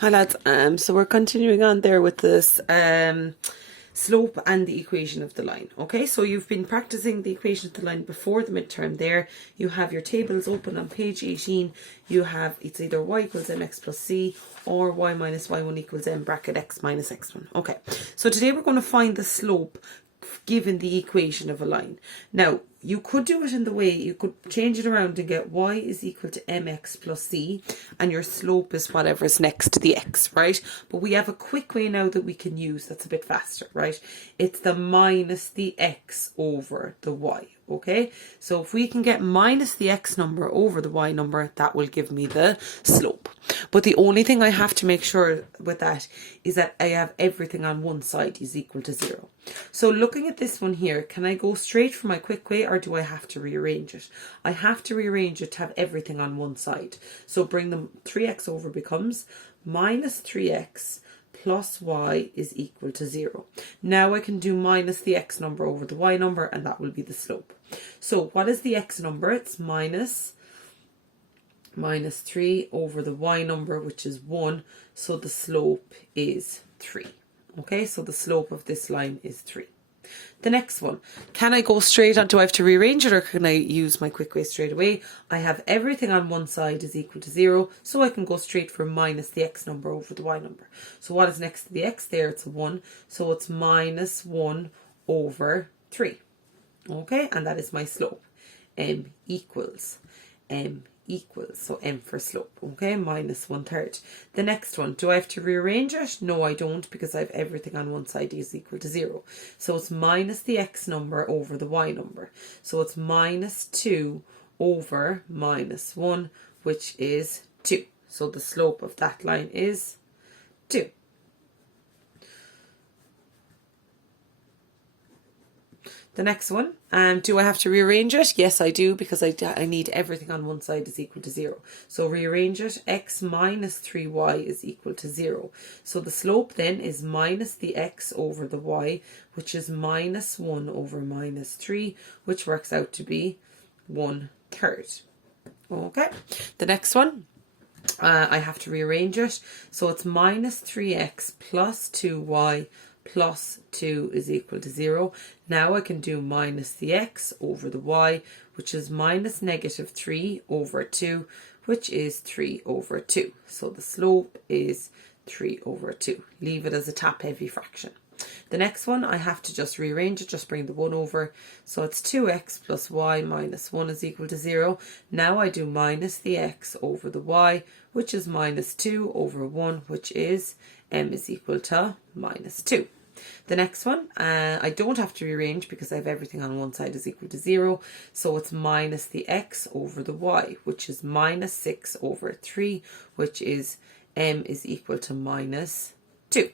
Hi lads, so we're continuing on there with this slope and the equation of the line. Okay, so you've been practicing the equation of the line before the midterm there. You have your tables open on page 18. You have, it's either y equals mx plus c or y minus y1 equals m bracket x minus x1. Okay, so today we're going to find the slope given the equation of a line. Now, you could do it in the way, you could change it around and get y is equal to mx plus c, and your slope is whatever is next to the x, right? But we have a quick way now that we can use that's a bit faster, right? It's the minus the x over the y, okay? So if we can get minus the x number over the y number, that will give me the slope. But the only thing I have to make sure with that is that I have everything on one side is equal to 0. So looking at this one here, can I go straight for my quick way or do I have to rearrange it? I have to rearrange it to have everything on one side. So bring them 3x over becomes minus 3x plus y is equal to 0. Now I can do minus the x number over the y number and that will be the slope. So what is the x number? It's minus 3 over the y number, which is 1. So the slope is 3. Okay, so the slope of this line is 3. The next one, can I go straight on? Do I have to rearrange it or can I use my quick way straight away? I have everything on one side is equal to 0, so I can go straight for minus the x number over the y number. So what is next to the x there? It's a 1, so it's minus 1 over 3. Okay, and that is my slope. M equals, so m for slope, okay, minus 1/3. The next one, do I have to rearrange it? No, I don't, because I have everything on one side is equal to 0. So it's minus the x number over the y number. So it's minus 2 over minus 1, which is 2. So the slope of that line is 2. The next one, do I have to rearrange it? Yes, I do, because I need everything on one side is equal to 0. So rearrange it, x minus 3y is equal to 0. So the slope then is minus the x over the y, which is minus 1 over minus 3, which works out to be 1/3. Okay, the next one, I have to rearrange it. So it's minus 3x plus 2y plus 2 is equal to 0. Now I can do minus the x over the y, which is minus negative 3 over 2, which is 3 over 2. So the slope is 3 over 2. Leave it as a top-heavy fraction. The next one, I have to just rearrange it, just bring the 1 over. So it's 2x plus y minus 1 is equal to 0. Now I do minus the x over the y, which is minus 2 over 1, which is m is equal to minus 2. The next one, I don't have to rearrange because I have everything on one side is equal to 0. So it's minus the x over the y, which is minus 6 over 3, which is m is equal to minus 2.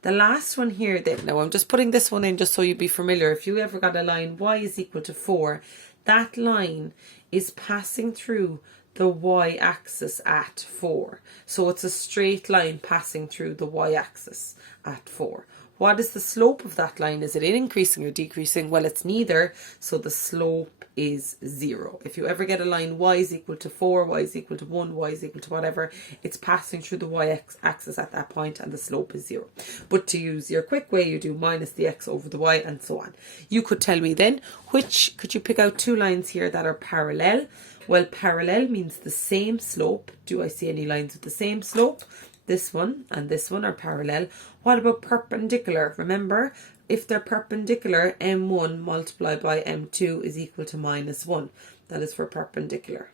The last one here then, now I'm just putting this one in just so you'd be familiar. If you ever got a line y is equal to 4, that line is passing through the y-axis at 4. So it's a straight line passing through the y-axis at 4. What is the slope of that line? Is it increasing or decreasing? Well, it's neither, so the slope is 0. If you ever get a line y is equal to 4, y is equal to 1, y is equal to whatever, it's passing through the y-axis at that point and the slope is 0. But to use your quick way, you do minus the x over the y and so on. You could tell me then, could you pick out two lines here that are parallel? Well, parallel means the same slope. Do I see any lines with the same slope? This one and this one are parallel. What about perpendicular? Remember, if they're perpendicular, m1 multiplied by m2 is equal to minus 1. That is for perpendicular.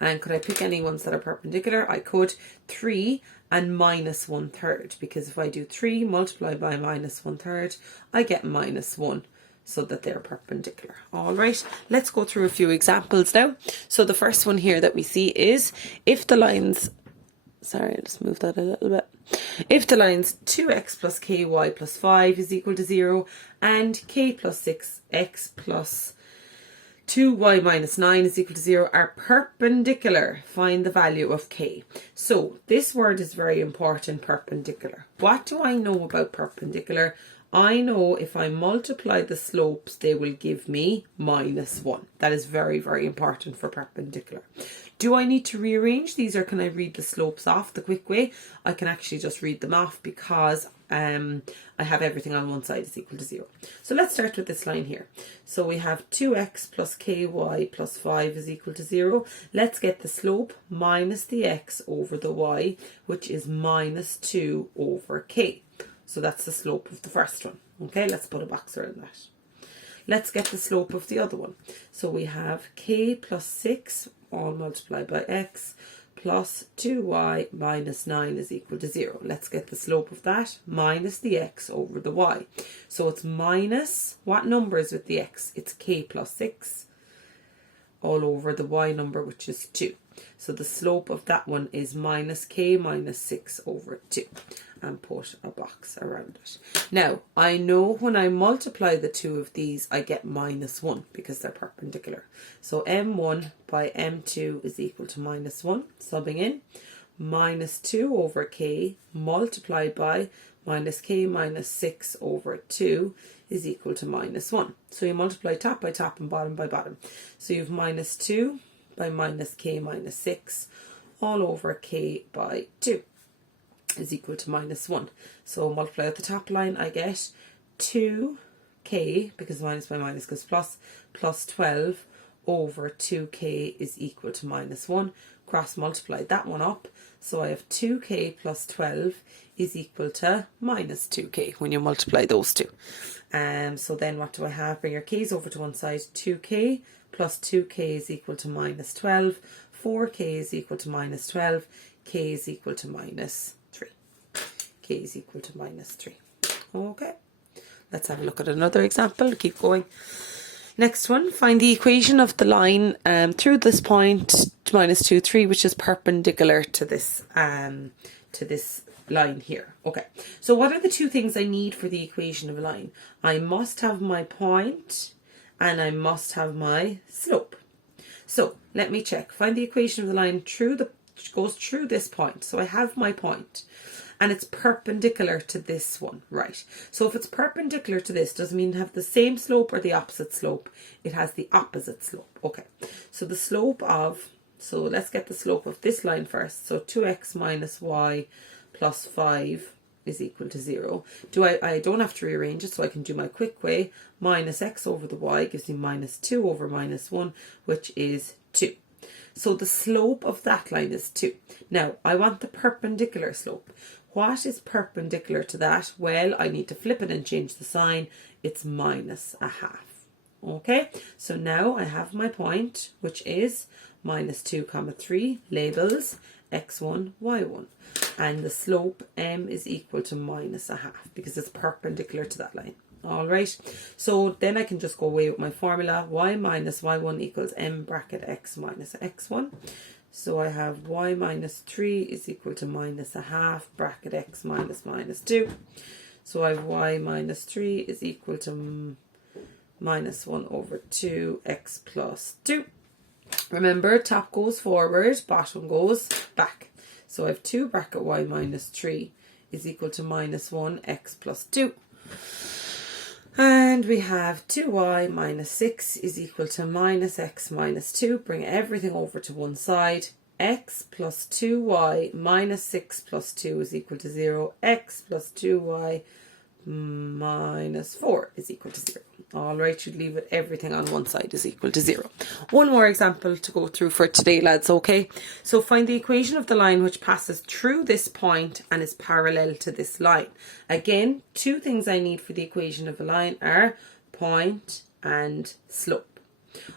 And could I pick any ones that are perpendicular? I could. 3 and minus 1/3, because if I do 3 multiplied by minus 1/3, I get minus 1. So that they're perpendicular. All right, let's go through a few examples now. So the first one here that we see is if the lines, sorry, let's move that a little bit. If the lines 2x plus ky plus 5 is equal to 0 and k plus 6x plus 2y minus 9 is equal to 0 are perpendicular, find the value of k. So this word is very important, perpendicular. What do I know about perpendicular? I know if I multiply the slopes, they will give me minus 1. That is very, very important for perpendicular. Do I need to rearrange these, or can I read the slopes off the quick way? I can actually just read them off because I have everything on one side is equal to 0. So let's start with this line here. So we have 2x plus ky plus 5 is equal to 0. Let's get the slope minus the x over the y, which is minus 2 over k. So that's the slope of the first one. Okay, let's put a box around that. Let's get the slope of the other one. So we have k plus 6 all multiplied by x plus 2y minus 9 is equal to 0. Let's get the slope of that minus the x over the y. So it's minus, what number is with the x? It's k plus 6 all over the y number, which is 2. So the slope of that one is minus k minus 6 over 2. And put a box around it. Now, I know when I multiply the two of these, I get minus 1 because they're perpendicular. So m1 by m2 is equal to minus 1, subbing in, minus 2 over k multiplied by minus k minus 6 over 2 is equal to minus 1. So you multiply top by top and bottom by bottom. So you have minus 2 by minus k minus 6 all over k by 2. Is equal to minus 1. So multiply out the top line, I get 2k, because minus by minus goes plus, plus 12 over 2k is equal to minus 1. Cross multiply that one up. So I have 2k plus 12 is equal to minus 2k when you multiply those two. So then what do I have? Bring your k's over to one side. 2k plus 2k is equal to minus 12. 4k is equal to minus 12. K is equal to minus 3. K is equal to minus 3. Okay. Let's have a look at another example. Keep going. Next one, find the equation of the line through this point, minus 2, 3, which is perpendicular to this line here. Okay, so what are the two things I need for the equation of a line? I must have my point and I must have my slope. So let me check. Find the equation of the line goes through this point. So I have my point. And it's perpendicular to this one, right? So if it's perpendicular to this, doesn't mean it have the same slope or the opposite slope. It has the opposite slope. Okay, so the slope of, so let's get the slope of this line first. So 2x minus y plus 5 is equal to 0. I don't have to rearrange it, so I can do my quick way. Minus x over the y gives me minus 2 over minus 1, which is 2. So the slope of that line is 2. Now, I want the perpendicular slope. What is perpendicular to that? Well, I need to flip it and change the sign. It's minus a half. Okay, so now I have my point, which is minus 2 comma 3, labels x1, y1. And the slope m is equal to minus a half because it's perpendicular to that line. All right, so then I can just go away with my formula. Y minus y1 equals m bracket x minus x1. So I have y minus 3 is equal to minus a half bracket x minus minus 2. So I have y minus 3 is equal to minus 1 over 2 x plus 2. Remember, top goes forward, bottom goes back. So I have 2 bracket y minus 3 is equal to minus 1 x plus 2. And we have 2y minus 6 is equal to minus x minus 2. Bring everything over to one side. X plus 2y minus 6 plus 2 is equal to 0. X plus 2y minus 4 is equal to 0. All right, you'd leave it everything on one side is equal to 0. One more example to go through for today, lads, okay? So find the equation of the line which passes through this point and is parallel to this line. Again, two things I need for the equation of a line are point and slope.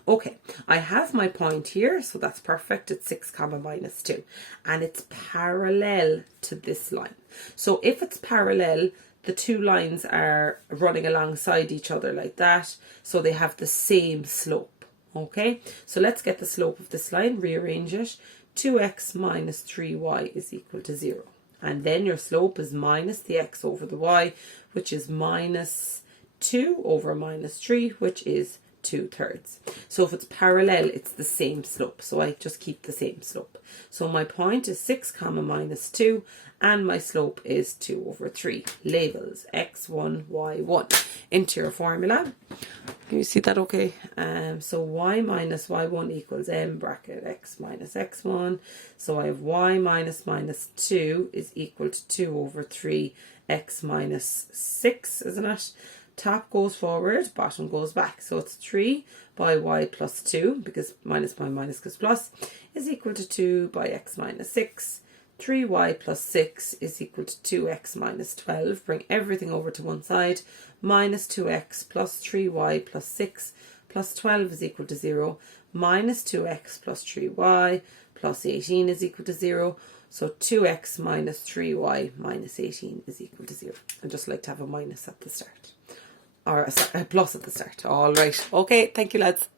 Okay, I have my point here, so that's perfect. It's 6 comma minus 2. And it's parallel to this line. So if it's parallel, the two lines are running alongside each other like that, so they have the same slope. Okay, so let's get the slope of this line, rearrange it. 2x minus 3y is equal to 0. And then your slope is minus the x over the y, which is minus 2 over minus 3, which is 2/3. So if it's parallel, it's the same slope. So I just keep the same slope. So my point is 6 comma minus 2, and my slope is 2/3. Labels x1, y1 into your formula. Can you see that okay? So y minus y1 equals m bracket x minus x1. So I have y minus minus 2 is equal to 2/3 x minus 6, isn't it? Top goes forward, bottom goes back. So it's 3 by y plus 2, because minus by minus gives plus, is equal to 2 by x minus 6. 3y plus 6 is equal to 2x minus 12. Bring everything over to one side. Minus 2x plus 3y plus 6 plus 12 is equal to 0. Minus 2x plus 3y plus 18 is equal to 0. So 2x minus 3y minus 18 is equal to 0. I just like to have a minus at the start. Or a plus at the start. All right. Okay, thank you, lads.